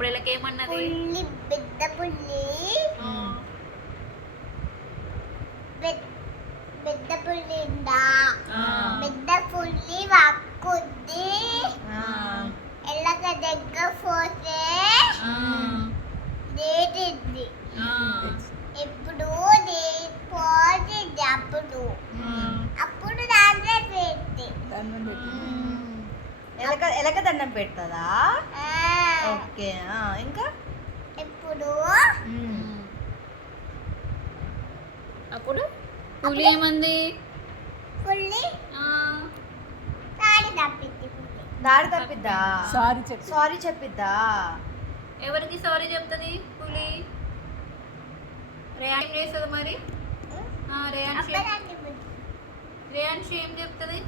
అప్పుడు ఎలకేమన్నది? పుల్లి పెద్ద పుల్లి పెద్ద పుల్లి ఉందా, పెద్ద పుల్లి వాక్కుంది, ఎలక దగ్గర పోతే లేచింది. ఎప్పుడు పోతుంది అప్పుడు అప్పుడు దండం పెట్టి ఎలక దండం పెడుతుందా? ఓకే, ఇంకా ఎప్పుడు అప్పుడు పులి ఏమంది? పుల్లి దారి తప్పిద్దా? సారీ చెప్పిద్దా? ఎవరికి సారీ చెప్తుంది పులి? రేయాన్ చేస్తుంది మరి? రేయాన్షి ఏం చెప్తుంది?